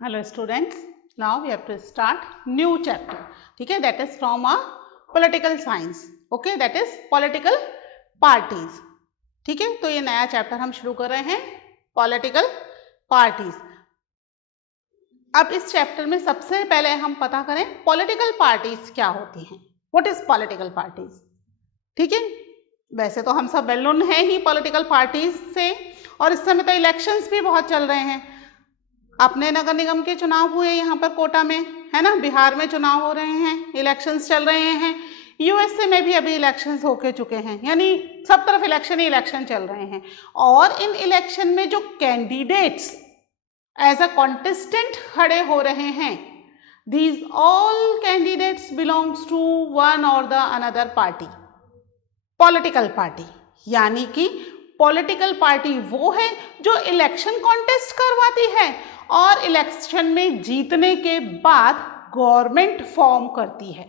Hello students, now we have to start new chapter. ठीक है, that is from a political science. Okay, that is political parties. ठीक है, तो ये नया चैप्टर हम शुरू कर रहे हैं political parties. अब इस चैप्टर में सबसे पहले हम पता करें political parties क्या होती हैं. What is political parties? ठीक है, वैसे तो हम सब वेल नोन हैं ही पॉलिटिकल पार्टीज से, और इस समय तो इलेक्शंस भी बहुत चल रहे हैं. अपने नगर निगम के चुनाव हुए यहाँ पर कोटा में, है ना, बिहार में चुनाव हो रहे हैं, इलेक्शंस चल रहे हैं, यूएसए में भी अभी इलेक्शंस होके चुके हैं, यानी सब तरफ इलेक्शन ही इलेक्शन चल रहे हैं. और इन इलेक्शन में जो कैंडिडेट्स एज अ कॉन्टेस्टेंट खड़े हो रहे हैं, these all candidates belongs to one और the another party, political party. यानी कि पॉलिटिकल पार्टी वो है जो इलेक्शन कॉन्टेस्ट करवाती है और इलेक्शन में जीतने के बाद गवर्नमेंट फॉर्म करती है.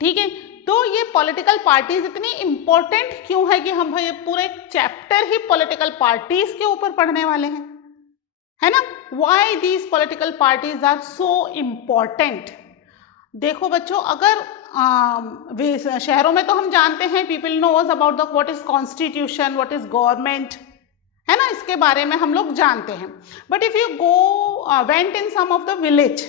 ठीक है, तो ये पॉलिटिकल पार्टीज इतनी इंपॉर्टेंट क्यों है कि हम ये पूरे चैप्टर ही पॉलिटिकल पार्टीज के ऊपर पढ़ने वाले हैं, है ना. Why these political parties are so important. देखो बच्चों, अगर शहरों में तो हम जानते हैं, people knows about the what is constitution, what is government, है ना, इसके बारे में हम लोग जानते हैं. But if you go went in some of the village,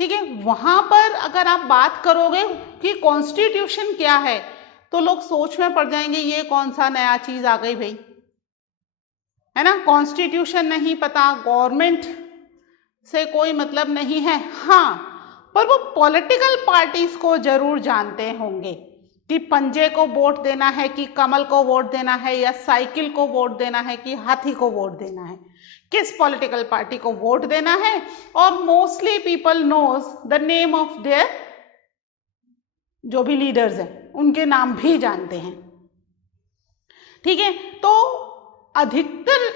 ठीक है, वहां पर अगर आप बात करोगे कि कॉन्स्टिट्यूशन क्या है, तो लोग सोच में पड़ जाएंगे, ये कौन सा नया चीज आ गई भाई, है ना. कॉन्स्टिट्यूशन नहीं पता, गवर्नमेंट से कोई मतलब नहीं है. हाँ, पर वो पॉलिटिकल पार्टीज को जरूर जानते होंगे कि पंजे को वोट देना है कि कमल को वोट देना है, या साइकिल को वोट देना है कि हाथी को वोट देना है, किस पॉलिटिकल पार्टी को वोट देना है. और mostly people knows the name of their, जो भी लीडर्स हैं उनके नाम भी जानते हैं. ठीक है, तो अधिकतर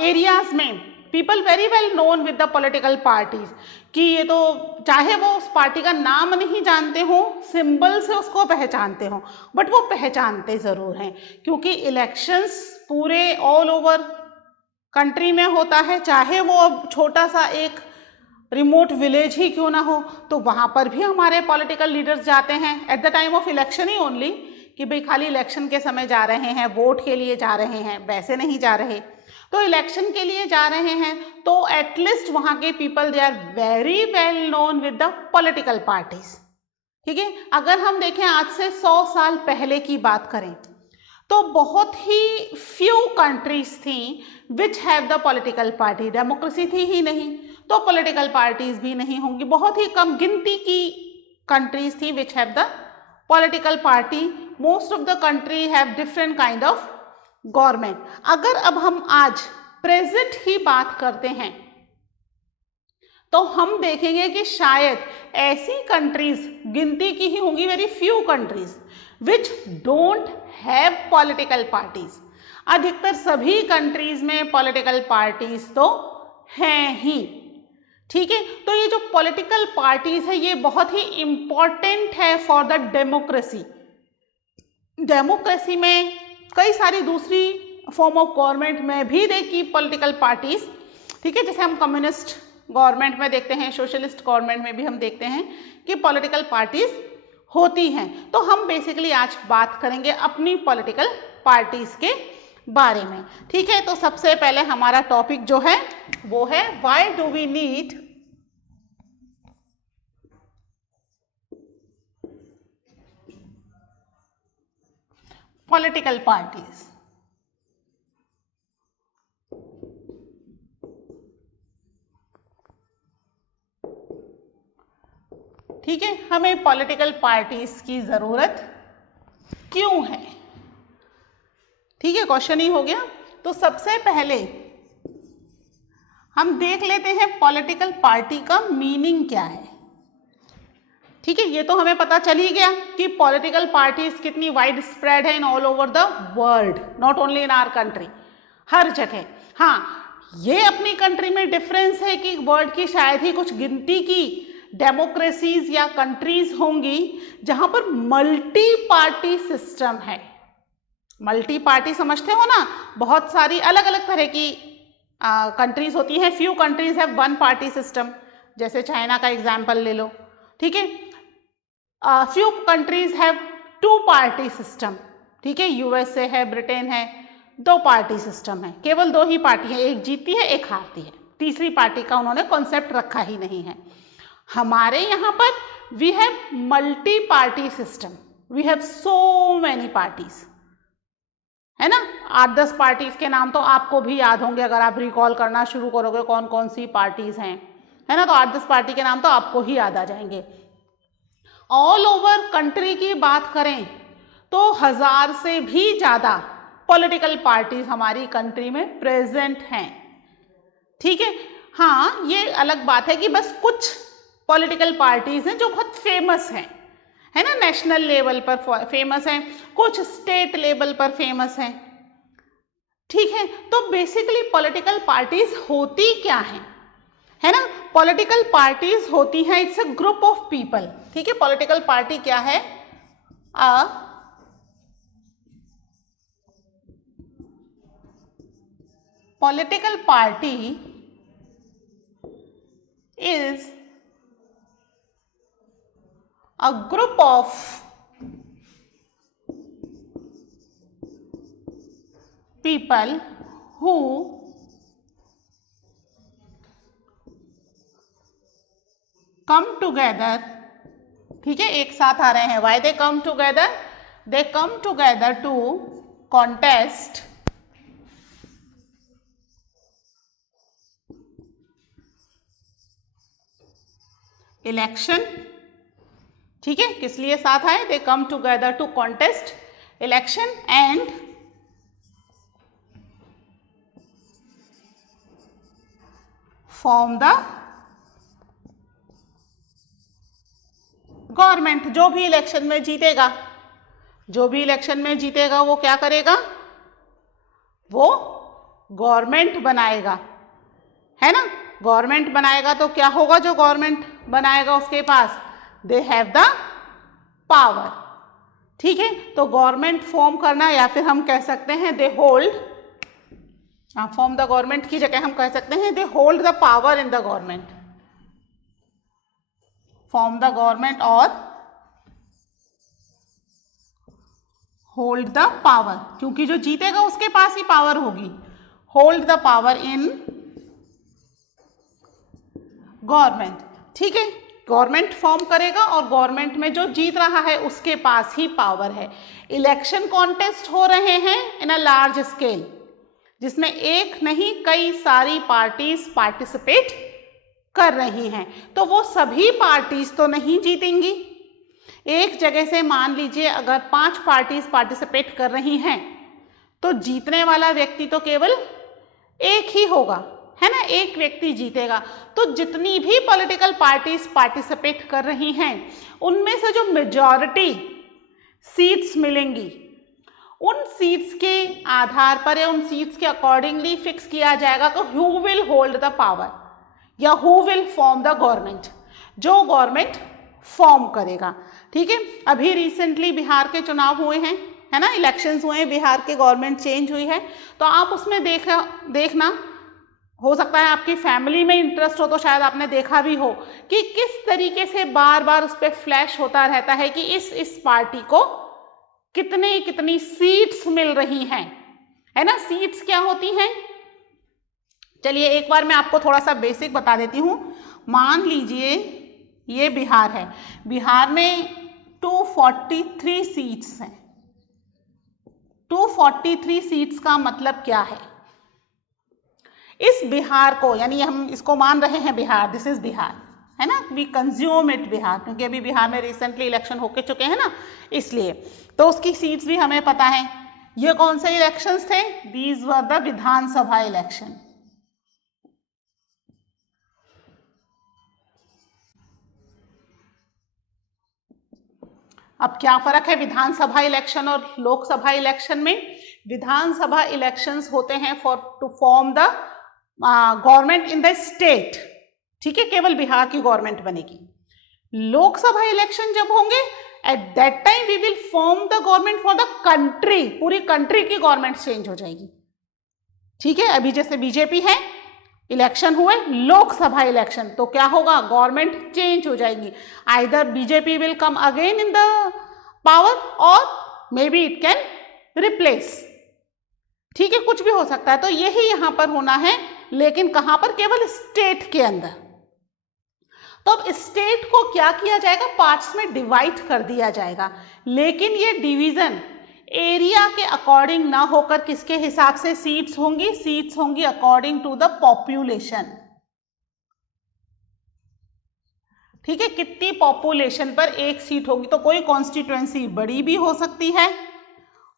एरियाज में people very well known with the political parties, कि ये तो चाहे वो उस पार्टी का नाम नहीं जानते हो, सिंबल से उसको पहचानते हो, बट वो पहचानते ज़रूर हैं, क्योंकि इलेक्शंस पूरे ऑल ओवर कंट्री में होता है. चाहे वो अब छोटा सा एक रिमोट विलेज ही क्यों ना हो, तो वहाँ पर भी हमारे पॉलिटिकल लीडर्स जाते हैं at the time of election he only, कि भाई खाली इलेक्शन के समय जा रहे हैं, वोट के लिए जा रहे हैं, वैसे नहीं जा रहे. तो इलेक्शन के लिए जा रहे हैं, तो एटलीस्ट वहाँ के people they are very well known with the political parties. ठीक है, अगर हम देखें आज से 100 साल पहले की बात करें, तो बहुत ही फ्यू कंट्रीज थी which have the political party. Democracy थी ही नहीं, तो पॉलिटिकल पार्टीज भी नहीं होंगी. बहुत ही कम गिनती की कंट्रीज थी which have the political party. Most of the country have different kind of government. अगर अब हम आज प्रेजेंट ही बात करते हैं, तो हम देखेंगे कि शायद ऐसी कंट्रीज गिनती की ही होंगी, very few countries which don't have political parties. अधिकतर सभी कंट्रीज में पॉलिटिकल पार्टीज तो हैं ही. ठीक है, तो ये जो पॉलिटिकल पार्टीज है, ये बहुत ही इंपॉर्टेंट है फॉर द डेमोक्रेसी. डेमोक्रेसी में कई सारी दूसरी फॉर्म ऑफ गवर्नमेंट में भी देखी पॉलिटिकल पार्टीज. ठीक है, जैसे हम कम्युनिस्ट गवर्नमेंट में देखते हैं, सोशलिस्ट गवर्नमेंट में भी हम देखते हैं कि पॉलिटिकल पार्टीज होती हैं. तो हम बेसिकली आज बात करेंगे अपनी पॉलिटिकल पार्टीज के बारे में. ठीक है, तो सबसे पहले हमारा टॉपिक जो है वो है why do we need political parties. ठीक है, हमें पॉलिटिकल पार्टीज की जरूरत क्यों है. ठीक है, क्वेश्चन ही हो गया. तो सबसे पहले हम देख लेते हैं पॉलिटिकल पार्टी का मीनिंग क्या है. ठीक है, ये तो हमें पता चल ही गया कि पॉलिटिकल पार्टीज कितनी वाइड स्प्रेड है in all over the world, not only in our country, हर जगह. हाँ, ये अपनी कंट्री में डिफरेंस है कि वर्ल्ड की शायद ही कुछ गिनती की डेमोक्रेसीज या कंट्रीज होंगी जहां पर मल्टी पार्टी सिस्टम है. मल्टी पार्टी समझते हो ना, बहुत सारी अलग अलग तरह की कंट्रीज होती हैं, few countries have one party system, जैसे चाइना का एग्जाम्पल ले लो, ठीक है। Few countries have two party system, ठीक है, यूएसए है, ब्रिटेन है, दो पार्टी सिस्टम है, केवल दो ही पार्टी है, एक जीतती है एक हारती है, तीसरी पार्टी का उन्होंने कॉन्सेप्ट रखा ही नहीं है। हमारे यहाँ पर we have multi party system, we have so many parties, है ना। 8-10 पार्टीज के नाम तो आपको भी याद होंगे, अगर आप रिकॉल करना शुरू करोगे कौन कौन सी पार्टीज हैं, है ना, तो 8-10 पार्टी के नाम तो आपको ही याद आ जाएंगे। ऑल ओवर कंट्री की बात करें तो 1000 से भी ज़्यादा पॉलिटिकल पार्टीज हमारी कंट्री में प्रेजेंट हैं, ठीक है। हाँ, ये अलग बात है कि बस कुछ पॉलिटिकल पार्टीज हैं जो बहुत फेमस हैं, है ना, नेशनल लेवल पर फेमस हैं, कुछ स्टेट लेवल पर फेमस हैं, ठीक है। तो बेसिकली पॉलिटिकल पार्टीज होती क्या हैं, है ना, पॉलिटिकल पार्टीज होती हैं, it's a group of people, ठीक है। पॉलिटिकल पार्टी क्या है, political party is a group of people who come together, ठीक है, एक साथ आ रहे हैं। why they come together? they come together to contest election, ठीक है, किस लिए साथ आए, they come together to contest election and form the government. जो भी इलेक्शन में जीतेगा, जो भी इलेक्शन में जीतेगा वो क्या करेगा, वो गवर्नमेंट बनाएगा, है ना। गवर्नमेंट बनाएगा तो क्या होगा, जो गवर्नमेंट बनाएगा उसके पास दे हैव द पावर, ठीक है। तो गवर्नमेंट फॉर्म करना, या फिर हम कह सकते हैं they hold, form the government की जगह हम कह सकते हैं they hold the power in the government, form the government और होल्ड द पावर, क्योंकि जो जीतेगा उसके पास ही पावर होगी, hold the power in government, ठीक है। गवर्नमेंट फॉर्म करेगा और गवर्नमेंट में जो जीत रहा है उसके पास ही पावर है। इलेक्शन कॉन्टेस्ट हो रहे हैं इन अ लार्ज स्केल, जिसमें एक नहीं कई सारी पार्टीज पार्टिसिपेट कर रही हैं, तो वो सभी पार्टीज तो नहीं जीतेंगी। एक जगह से मान लीजिए अगर 5 पार्टीज पार्टिसिपेट कर रही हैं तो जीतने वाला व्यक्ति तो केवल एक ही होगा, है ना, एक व्यक्ति जीतेगा। तो जितनी भी पॉलिटिकल पार्टीज पार्टिसिपेट कर रही हैं उनमें से जो मेजॉरिटी सीट्स मिलेंगी, उन सीट्स के आधार पर या उन सीट्स के अकॉर्डिंगली फिक्स किया जाएगा कि who will hold the power या who will form the government, जो गवर्नमेंट फॉर्म करेगा, ठीक है। अभी रिसेंटली बिहार के चुनाव हुए हैं, है ना, इलेक्शंस हुए हैं, बिहार के गवर्नमेंट चेंज हुई है, तो आप उसमें देखना, हो सकता है आपकी फैमिली में इंटरेस्ट हो तो शायद आपने देखा भी हो कि किस तरीके से बार बार उस पर फ्लैश होता रहता है कि इस पार्टी को कितनी सीट्स मिल रही हैं, है ना। सीट्स क्या होती हैं, चलिए एक बार मैं आपको थोड़ा सा बेसिक बता देती हूँ। मान लीजिए ये बिहार है, बिहार में 243 सीट्स हैं। 243 सीट्स का मतलब क्या है, इस बिहार को, यानी हम इसको मान रहे हैं बिहार, दिस इज बिहार, है ना, वी कंज्यूम इट बिहार, क्योंकि अभी बिहार में रिसेंटली इलेक्शन होके चुके हैं ना, इसलिए तो उसकी सीट्स भी हमें पता है। ये कौन से इलेक्शंस थे, these were the Vidhan Sabha election. अब क्या फर्क है विधानसभा इलेक्शन और लोकसभा इलेक्शन में? विधानसभा इलेक्शंस होते हैं to form the government in the state, ठीक है, केवल बिहार की गवर्नमेंट बनेगी। लोकसभा इलेक्शन जब होंगे at that time we will form the government for the country, पूरी कंट्री की गवर्नमेंट चेंज हो जाएगी, ठीक है, अभी जैसे बीजेपी है, इलेक्शन हुए, लोकसभा इलेक्शन, तो क्या होगा, गवर्नमेंट चेंज हो जाएगी, either BJP will come again in the power और may be it can replace. ठीक है, कुछ भी हो सकता है। तो यही यहां पर होना है, लेकिन कहां पर, केवल स्टेट के अंदर। तो अब स्टेट को क्या किया जाएगा, पार्ट्स में डिवाइड कर दिया जाएगा, लेकिन ये डिवीजन एरिया के अकॉर्डिंग ना होकर किसके हिसाब से सीट्स होंगी, सीट्स होंगी अकॉर्डिंग टू द पॉपुलेशन। ठीक है, कितनी पॉपुलेशन पर एक सीट होगी। तो कोई कॉन्स्टिट्यूएंसी बड़ी भी हो सकती है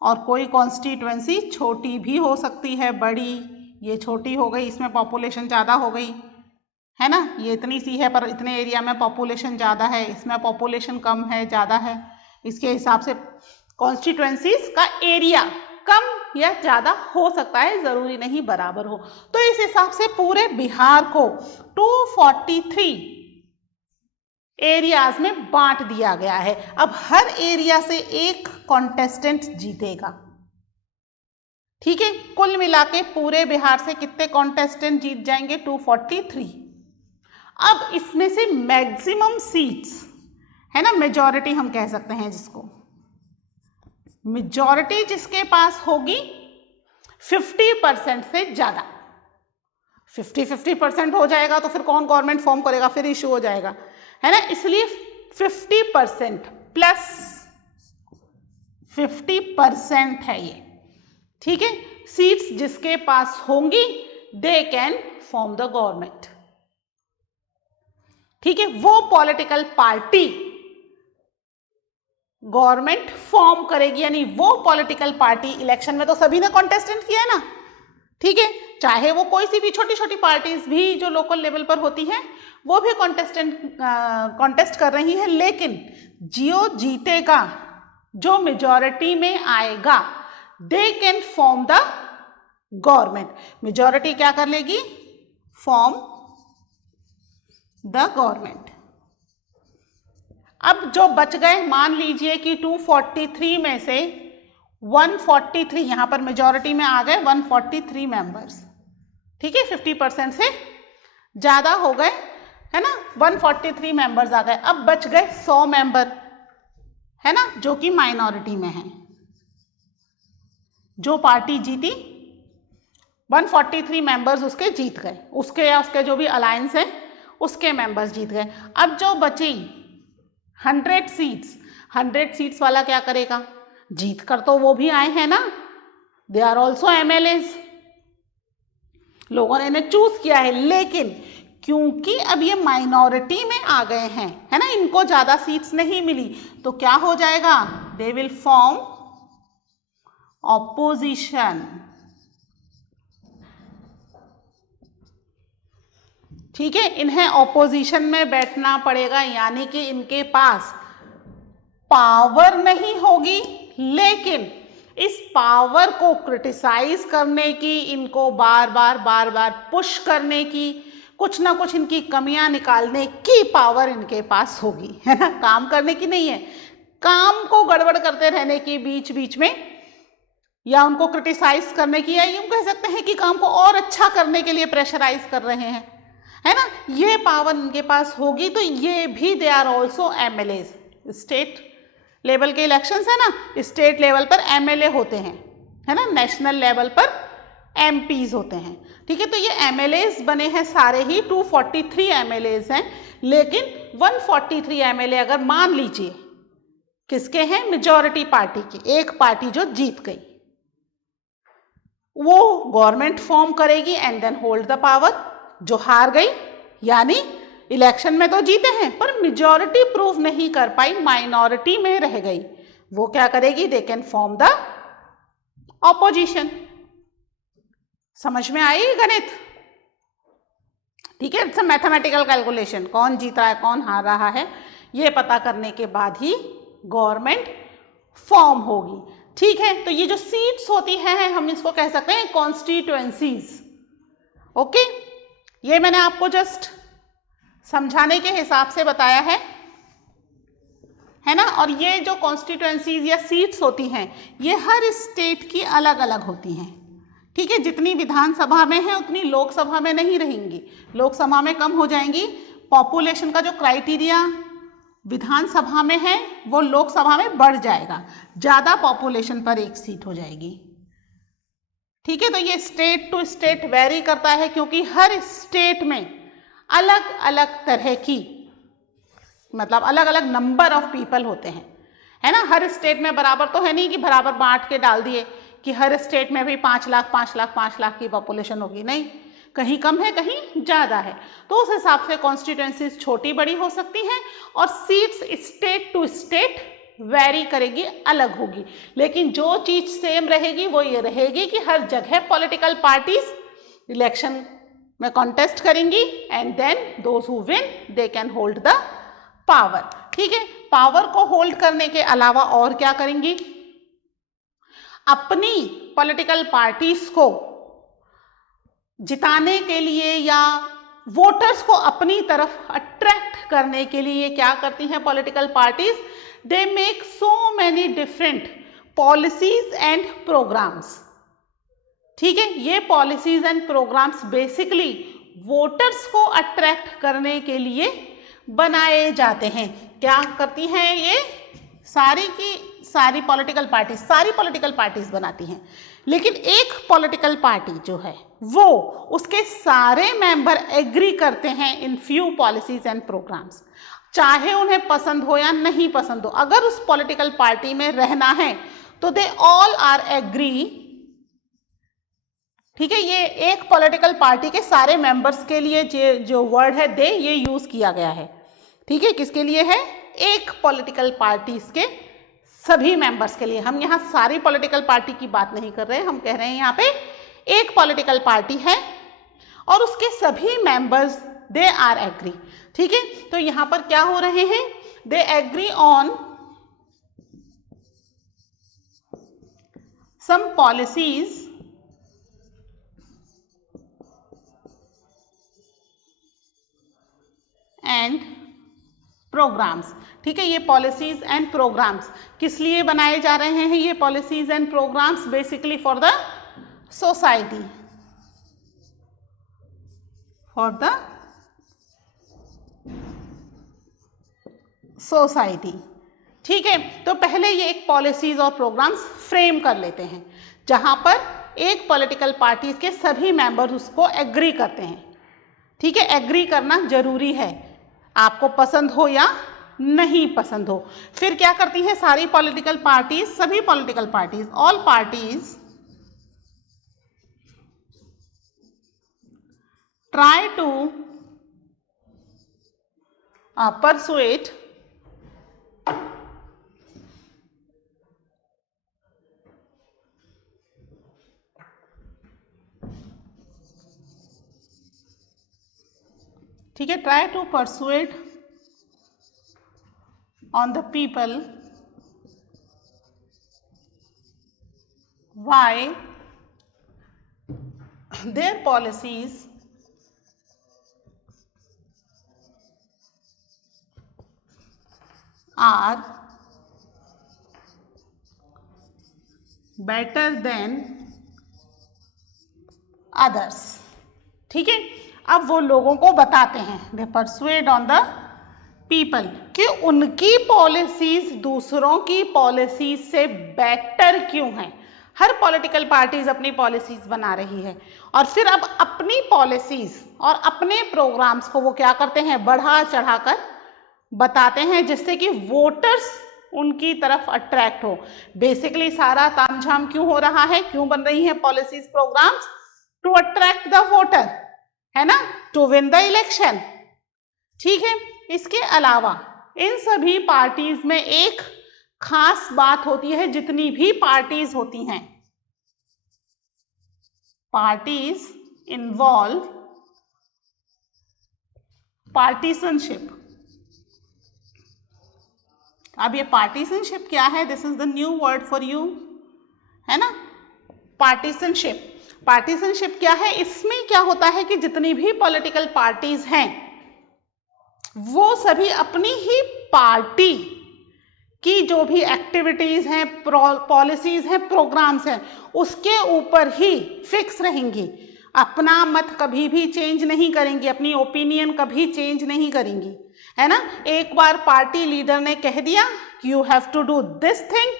और कोई कॉन्स्टिट्यूएंसी छोटी भी हो सकती है। बड़ी, ये छोटी हो गई, इसमें पॉपुलेशन ज़्यादा हो गई, है ना, ये इतनी सी है पर इतने एरिया में पॉपुलेशन ज़्यादा है, इसमें पॉपुलेशन कम है, ज़्यादा है। इसके हिसाब से कॉन्स्टिट्यूएंसीज का एरिया कम या ज़्यादा हो सकता है, ज़रूरी नहीं बराबर हो। तो इस हिसाब से पूरे बिहार को 243 एरियाज में बांट दिया गया है। अब हर एरिया से एक कॉन्टेस्टेंट जीतेगा। ठीक है, कुल मिला के पूरे बिहार से कितने कॉन्टेस्टेंट जीत जाएंगे, 243। अब इसमें से मैक्सिमम सीट्स, है ना, मेजॉरिटी हम कह सकते हैं जिसको, मेजॉरिटी जिसके पास होगी 50% से ज़्यादा, 50% हो जाएगा तो फिर कौन गवर्नमेंट फॉर्म करेगा, फिर इशू हो जाएगा, है ना। इसलिए 50% प्लस 50% है ये। ठीक है, सीट्स जिसके पास होंगी they can form the government. ठीक है, वो पॉलिटिकल पार्टी गवर्नमेंट फॉर्म करेगी, यानी वो पॉलिटिकल पार्टी, इलेक्शन में तो सभी ने कॉन्टेस्टेंट किया है ना। ठीक है, चाहे वो कोई सी भी छोटी छोटी पार्टीज भी जो लोकल लेवल पर होती हैं वो भी कॉन्टेस्ट कर रही हैं, लेकिन जो जीतेगा, जो मेजॉरिटी में आएगा, they can form the government. Majority क्या कर लेगी, फॉर्म द गवर्नमेंट। अब जो बच गए, मान लीजिए कि 243 में से 143, यहां पर मेजॉरिटी में आ गए 143 मेंबर्स। ठीक है, 50% से ज़्यादा हो गए, है ना, 143 मेंबर्स आ गए। अब बच गए 100 मेंबर, है ना, जो कि माइनॉरिटी में हैं। जो पार्टी जीती 143 मेंबर्स उसके जीत गए, उसके या उसके जो भी अलायंस है उसके मेंबर्स जीत गए। अब जो बची 100 सीट्स, 100 सीट्स वाला क्या करेगा, जीत कर तो वो भी आए हैं ना, दे आर ऑल्सो MLAs, लोगों ने इन्हें चूज किया है, लेकिन क्योंकि अब ये माइनॉरिटी में आ गए हैं, है ना, इनको ज्यादा सीट्स नहीं मिली, तो क्या हो जाएगा, दे विल फॉर्म ऑपोजिशन। ठीक है, इन्हें ऑपोजिशन में बैठना पड़ेगा, यानी कि इनके पास पावर नहीं होगी, लेकिन इस पावर को क्रिटिसाइज करने की, इनको बार बार पुश करने की, कुछ ना कुछ इनकी कमियां निकालने की पावर इनके पास होगी, है ना। काम करने की नहीं है, काम को गड़बड़ करते रहने की बीच बीच में, या उनको क्रिटिसाइज करने की, या यूं कह सकते हैं कि काम को और अच्छा करने के लिए प्रेशराइज कर रहे हैं, है ना, ये पावर इनके पास होगी। तो ये भी they are also MLAs। State level के इलेक्शंस है ना, स्टेट लेवल पर MLA होते हैं, है ना, नेशनल लेवल पर MPs होते हैं। ठीक है, तो ये MLAs बने हैं सारे ही, 243 MLAs हैं, लेकिन 143 MLA अगर मान लीजिए किसके हैं, मेजॉरिटी पार्टी की, एक पार्टी जो जीत गई, वो गवर्नमेंट फॉर्म करेगी and then hold the power. जो हार गई, यानी इलेक्शन में तो जीते हैं पर मेजॉरिटी प्रूव नहीं कर पाई, माइनॉरिटी में रह गई, वो क्या करेगी, they can form the opposition. समझ में आई गणित। ठीक है, इट्स अ मैथमेटिकल कैलकुलेशन, कौन जीत रहा है कौन हार रहा है, ये पता करने के बाद ही गवर्नमेंट फॉर्म होगी। ठीक है, तो ये जो सीट्स होती हैं हम इसको कह सकते हैं कॉन्स्टिट्यूएंसीज। ओके, ये मैंने आपको जस्ट समझाने के हिसाब से बताया है ना। और ये जो कॉन्स्टिट्यूएंसीज या सीट्स होती हैं ये हर स्टेट की अलग अलग होती हैं। ठीक है, जितनी विधानसभा में है उतनी लोकसभा में नहीं रहेंगी, लोकसभा में कम हो जाएंगी। पॉपुलेशन का जो क्राइटेरिया विधानसभा में है वो लोकसभा में बढ़ जाएगा, ज़्यादा पॉपुलेशन पर एक सीट हो जाएगी। ठीक है, तो ये स्टेट टू स्टेट वेरी करता है, क्योंकि हर स्टेट में अलग अलग तरह की, मतलब अलग अलग नंबर ऑफ पीपल होते हैं, है ना। हर स्टेट में बराबर तो है नहीं कि बराबर बांट के डाल दिए कि हर स्टेट में भी 5 लाख 5 लाख 5 लाख की पॉपुलेशन होगी, नहीं, कहीं कम है कहीं ज़्यादा है। तो उस हिसाब से कॉन्स्टिट्यूएंसीज छोटी बड़ी हो सकती हैं और seats state to state vary करेगी, अलग होगी। लेकिन जो चीज़ सेम रहेगी वो ये रहेगी कि हर जगह पॉलिटिकल पार्टीज इलेक्शन में कॉन्टेस्ट करेंगी and then those who win they can hold the power. ठीक है, पावर को होल्ड करने के अलावा और क्या करेंगी, अपनी पॉलिटिकल पार्टीज को जिताने के लिए या वोटर्स को अपनी तरफ अट्रैक्ट करने के लिए क्या करती हैं political parties, they make so many different policies and programmes. ठीक है, ये policies and programmes basically voters को अट्रैक्ट करने के लिए बनाए जाते हैं। क्या करती हैं ये सारी की सारी पॉलिटिकल पार्टीज बनाती हैं, लेकिन एक पॉलिटिकल पार्टी जो है वो उसके सारे मेंबर एग्री करते हैं in few policies and programmes, चाहे उन्हें पसंद हो या नहीं पसंद हो। अगर उस पॉलिटिकल पार्टी में रहना है तो दे ऑल आर एग्री। ठीक है, ये एक पॉलिटिकल पार्टी के सारे मेंबर्स के लिए जो वर्ड है दे, ये यूज किया गया है। ठीक है, किसके लिए है, एक पॉलिटिकल पार्टीज के सभी मेंबर्स के लिए। हम यहाँ सारी पॉलिटिकल पार्टी की बात नहीं कर रहे हैं, हम कह रहे हैं यहाँ पे एक पॉलिटिकल पार्टी है और उसके सभी मेंबर्स दे आर एग्री। ठीक है, तो यहाँ पर क्या हो रहे हैं, they agree on some policies and programmes. ठीक है, ये पॉलिसीज एंड प्रोग्राम्स किस लिए बनाए जा रहे हैं, ये policies and programmes basically for the society, for the society. ठीक है, तो पहले ये एक पॉलिसीज और प्रोग्राम्स फ्रेम कर लेते हैं जहां पर एक पॉलिटिकल पार्टी के सभी मेंबर उसको एग्री करते हैं। ठीक है, एग्री करना जरूरी है, आपको पसंद हो या नहीं पसंद हो। फिर क्या करती हैं सारी पॉलिटिकल पार्टीज, सभी political parties, all parties try to persuade ठीक है, try to persuade on the people why their policies are better than others। ठीक है, अब वो लोगों को बताते हैं, they persuade on the people कि उनकी पॉलिसीज दूसरों की पॉलिसीज से बेटर क्यों हैं। हर पॉलिटिकल पार्टीज अपनी पॉलिसीज बना रही है और फिर अब अपनी पॉलिसीज और अपने प्रोग्राम्स को वो क्या करते हैं, बढ़ा चढ़ाकर बताते हैं, जिससे कि वोटर्स उनकी तरफ अट्रैक्ट हो। बेसिकली सारा तामझाम क्यों हो रहा है, क्यों बन रही है policies programmes, to attract the voter, है ना, टू विन द इलेक्शन। ठीक है, इसके अलावा इन सभी पार्टीज में एक खास बात होती है, जितनी भी पार्टीज होती हैं, पार्टीज इन्वॉल्व पार्टीसनशिप। अब ये पार्टीसनशिप क्या है, this is the new word for you, है ना, पार्टीसनशिप। पार्टीसनशिप क्या है, इसमें क्या होता है कि जितनी भी पॉलिटिकल पार्टीज हैं वो सभी अपनी ही पार्टी कि जो भी एक्टिविटीज़ हैं, पॉलिसीज़ हैं, प्रोग्राम्स हैं, उसके ऊपर ही फिक्स रहेंगी, अपना मत कभी भी चेंज नहीं करेंगी, अपनी ओपिनियन कभी चेंज नहीं करेंगी, है ना। एक बार पार्टी लीडर ने कह दिया कि you have to do this thing,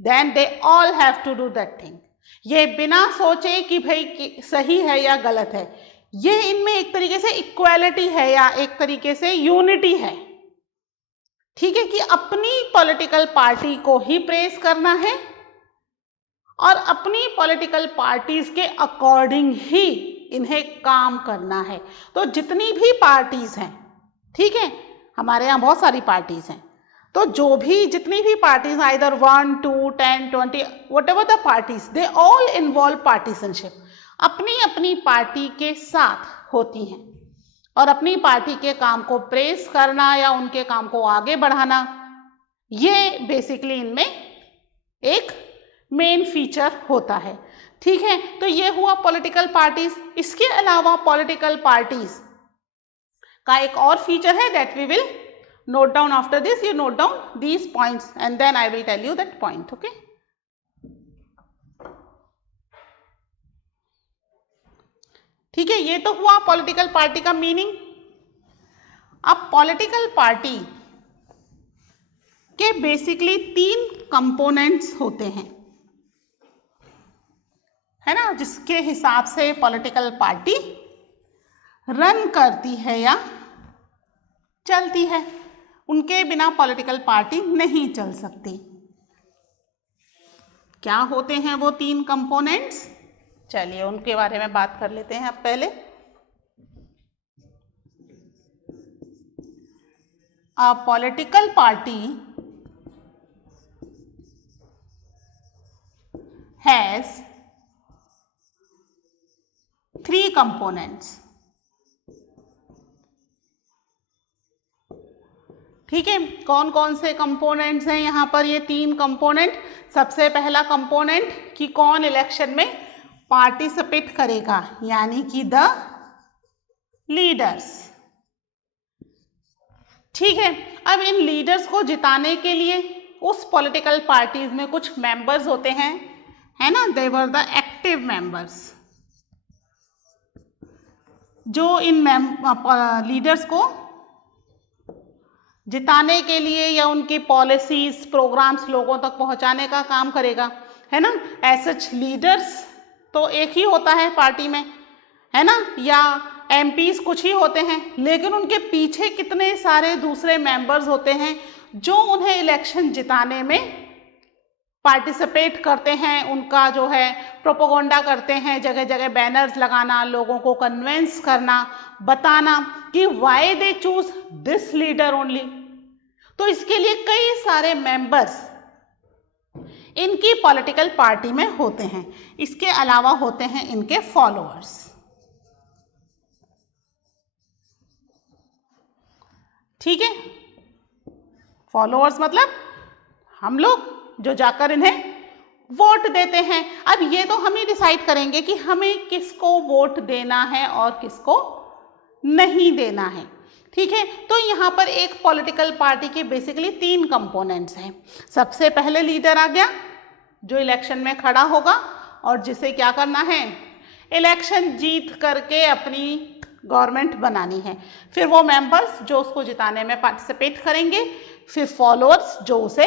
then they all have to do that thing. ये बिना सोचे कि भाई सही है या गलत है, ये इनमें एक तरीके से इक्वालिटी है या एक तरीके से यूनिटी है, ठीक है, कि अपनी पॉलिटिकल पार्टी को ही प्रेस करना है और अपनी पॉलिटिकल पार्टीज के अकॉर्डिंग ही इन्हें काम करना है। तो जितनी भी पार्टीज हैं, ठीक है, हमारे यहाँ बहुत सारी पार्टीज हैं, तो जो भी जितनी भी parties, either 1, 2, 10, 20, whatever the parties, they all involve partisanship, अपनी अपनी पार्टी के साथ होती हैं और अपनी पार्टी के काम को प्रेस करना या उनके काम को आगे बढ़ाना, ये बेसिकली इनमें एक मेन फीचर होता है, ठीक है। तो ये हुआ पॉलिटिकल पार्टीज। इसके अलावा पॉलिटिकल पार्टीज का एक और फीचर है that we will note down after this. You note down these points and then I will tell you that point, okay. ठीक है, ये तो हुआ पॉलिटिकल पार्टी का मीनिंग। अब पॉलिटिकल पार्टी के बेसिकली 3 कंपोनेंट्स होते हैं, है ना, जिसके हिसाब से पॉलिटिकल पार्टी रन करती है या चलती है। उनके बिना पॉलिटिकल पार्टी नहीं चल सकती। क्या होते हैं वो 3 कंपोनेंट्स? चलिए उनके बारे में बात कर लेते हैं अब पहले। A political party has 3 components, ठीक है। कौन कौन से कंपोनेंट्स हैं यहाँ पर? ये 3 कंपोनेंट। सबसे पहला कंपोनेंट कि कौन इलेक्शन में पार्टिसिपेट करेगा, यानी कि द लीडर्स, ठीक है। अब इन लीडर्स को जिताने के लिए उस पॉलिटिकल पार्टीज में कुछ मेंबर्स होते हैं, है ना, दे वर द एक्टिव मेंबर्स, जो इन लीडर्स को जिताने के लिए या उनकी पॉलिसीज, प्रोग्राम्स लोगों तक पहुंचाने का काम करेगा, है ना। एज लीडर्स तो एक ही होता है पार्टी में, है ना, या एमपीज कुछ ही होते हैं, लेकिन उनके पीछे कितने सारे दूसरे मेंबर्स होते हैं जो उन्हें इलेक्शन जिताने में पार्टिसिपेट करते हैं, उनका जो है प्रोपोगंडा करते हैं, जगह जगह बैनर्स लगाना, लोगों को कन्विंस करना, बताना कि why they choose this leader only. तो इसके लिए कई सारे मेंबर्स इनकी पॉलिटिकल पार्टी में होते हैं। इसके अलावा होते हैं इनके फॉलोअर्स, ठीक है। फॉलोअर्स मतलब हम लोग जो जाकर इन्हें वोट देते हैं। अब ये तो हम ही डिसाइड करेंगे कि हमें किसको वोट देना है और किसको नहीं देना है, ठीक है। तो यहाँ पर एक पॉलिटिकल पार्टी के बेसिकली 3 कंपोनेंट्स हैं। सबसे पहले लीडर आ गया जो इलेक्शन में खड़ा होगा और जिसे क्या करना है, इलेक्शन जीत करके अपनी गवर्नमेंट बनानी है। फिर वो मेंबर्स जो उसको जिताने में पार्टिसिपेट करेंगे, फिर फॉलोअर्स जो उसे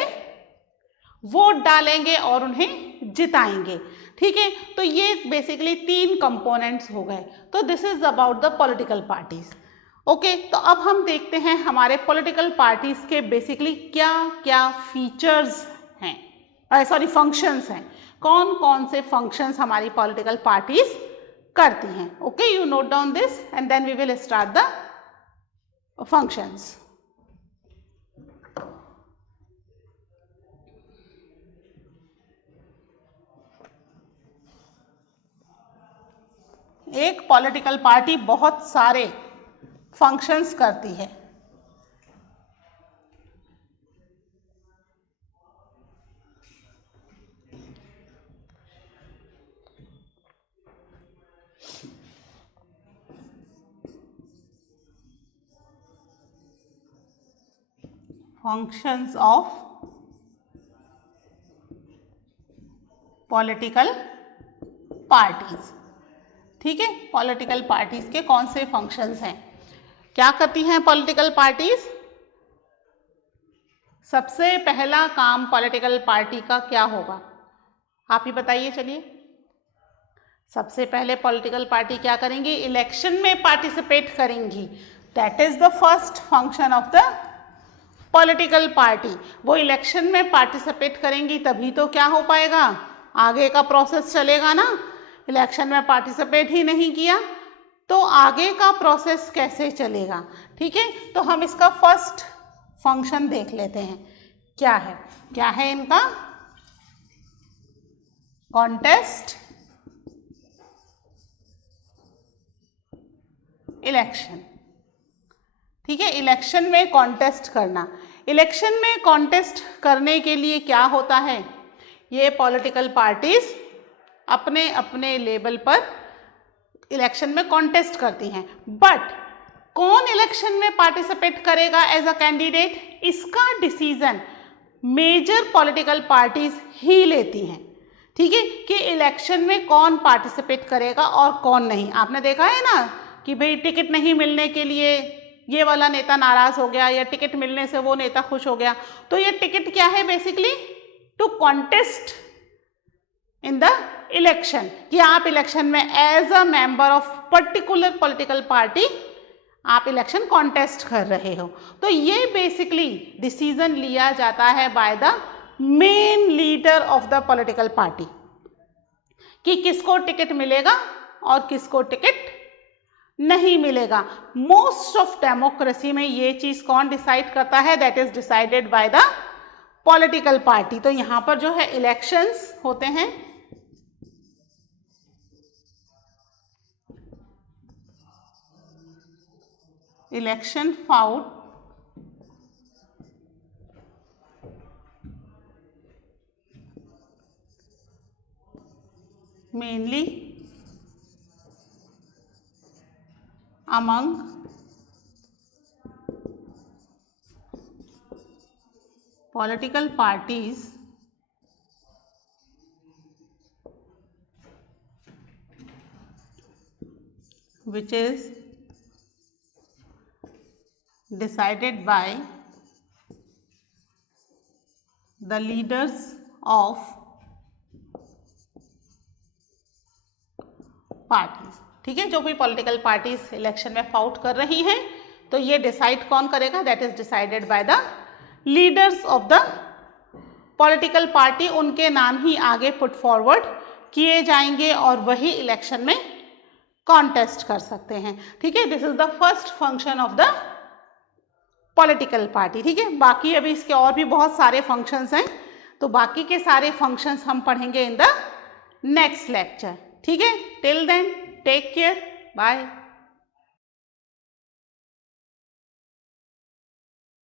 वोट डालेंगे और उन्हें जिताएंगे, ठीक है। तो ये बेसिकली 3 कंपोनेंट्स हो गए। तो this is about the political parties, okay. तो अब हम देखते हैं हमारे पॉलिटिकल पार्टीज के बेसिकली क्या क्या फीचर्स हैं, सॉरी फंक्शंस हैं, कौन कौन से फंक्शंस हमारी पॉलिटिकल पार्टीज करती हैं, okay. You note down this and then we will start the functions. एक पॉलिटिकल पार्टी बहुत सारे फंक्शंस करती है। Functions of political parties. ठीक है, पॉलिटिकल पार्टीज के कौन से फंक्शंस हैं, क्या करती हैं पॉलिटिकल पार्टीज? सबसे पहला काम पॉलिटिकल पार्टी का क्या होगा, आप ही बताइए। चलिए, सबसे पहले पॉलिटिकल पार्टी क्या करेंगी? इलेक्शन में पार्टिसिपेट करेंगी। That is the first function of the political party. वो इलेक्शन में पार्टिसिपेट करेंगी तभी तो क्या हो पाएगा, आगे का प्रोसेस चलेगा ना। इलेक्शन में पार्टिसिपेट ही नहीं किया तो आगे का प्रोसेस कैसे चलेगा? ठीक है, तो हम इसका फर्स्ट फंक्शन देख लेते हैं। क्या है, क्या है इनका? Contest election. ठीक है, इलेक्शन में कॉन्टेस्ट करना। इलेक्शन में कॉन्टेस्ट करने के लिए क्या होता है, ये पॉलिटिकल पार्टीज अपने अपने लेवल पर इलेक्शन में कॉन्टेस्ट करती हैं। बट कौन इलेक्शन में पार्टिसिपेट करेगा एज अ कैंडिडेट, इसका डिसीजन मेजर पॉलिटिकल पार्टीज ही लेती हैं। ठीक है, कि इलेक्शन में कौन पार्टिसिपेट करेगा और कौन नहीं। आपने देखा है ना कि भाई टिकट नहीं मिलने के लिए ये वाला नेता नाराज हो गया या टिकट मिलने से वो नेता खुश हो गया। तो ये टिकट क्या है? Basically to contest in the election, कि आप इलेक्शन में as a member of particular political party आप इलेक्शन कॉन्टेस्ट कर रहे हो। तो ये बेसिकली डिसीजन लिया जाता है by the main leader of the political party कि किसको टिकट मिलेगा और किसको टिकट नहीं मिलेगा। मोस्ट ऑफ डेमोक्रेसी में ये चीज कौन डिसाइड करता है? That is decided by the political party. तो यहां पर जो है इलेक्शंस होते हैं, election fought mainly among political parties which is decided by the leaders of parties. ठीक है, जो भी पॉलिटिकल पार्टीज इलेक्शन में फाउट कर रही हैं तो ये डिसाइड कौन करेगा? That is decided by the leaders of the political party. उनके नाम ही आगे पुट फॉरवर्ड किए जाएंगे और वही इलेक्शन में कॉन्टेस्ट कर सकते हैं। ठीक है, this is the first function of the political party. ठीक है, बाकी अभी इसके और भी बहुत सारे फंक्शंस हैं, तो बाकी के सारे फंक्शंस हम पढ़ेंगे इन द नेक्स्ट लेक्चर। ठीक है, till then take care, bye.